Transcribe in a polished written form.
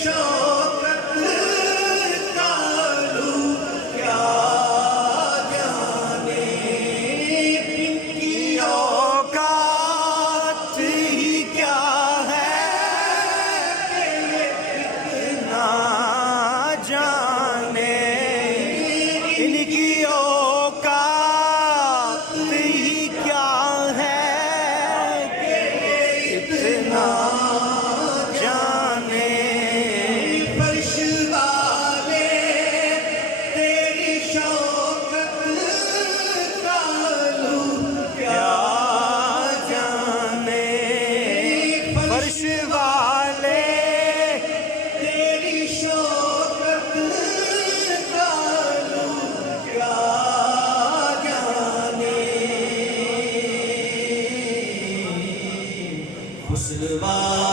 शौकत कालू क्या जाने, इनकी औकात ही क्या है कि ये इतना जाने, इनकी औकात ही क्या है कि ये इतना जाने। फर्श वाले तेरी शौकत कालू क्या जाने, फर्श वाले तेरी शौकत कालू क्या जाने। हुस्न वाले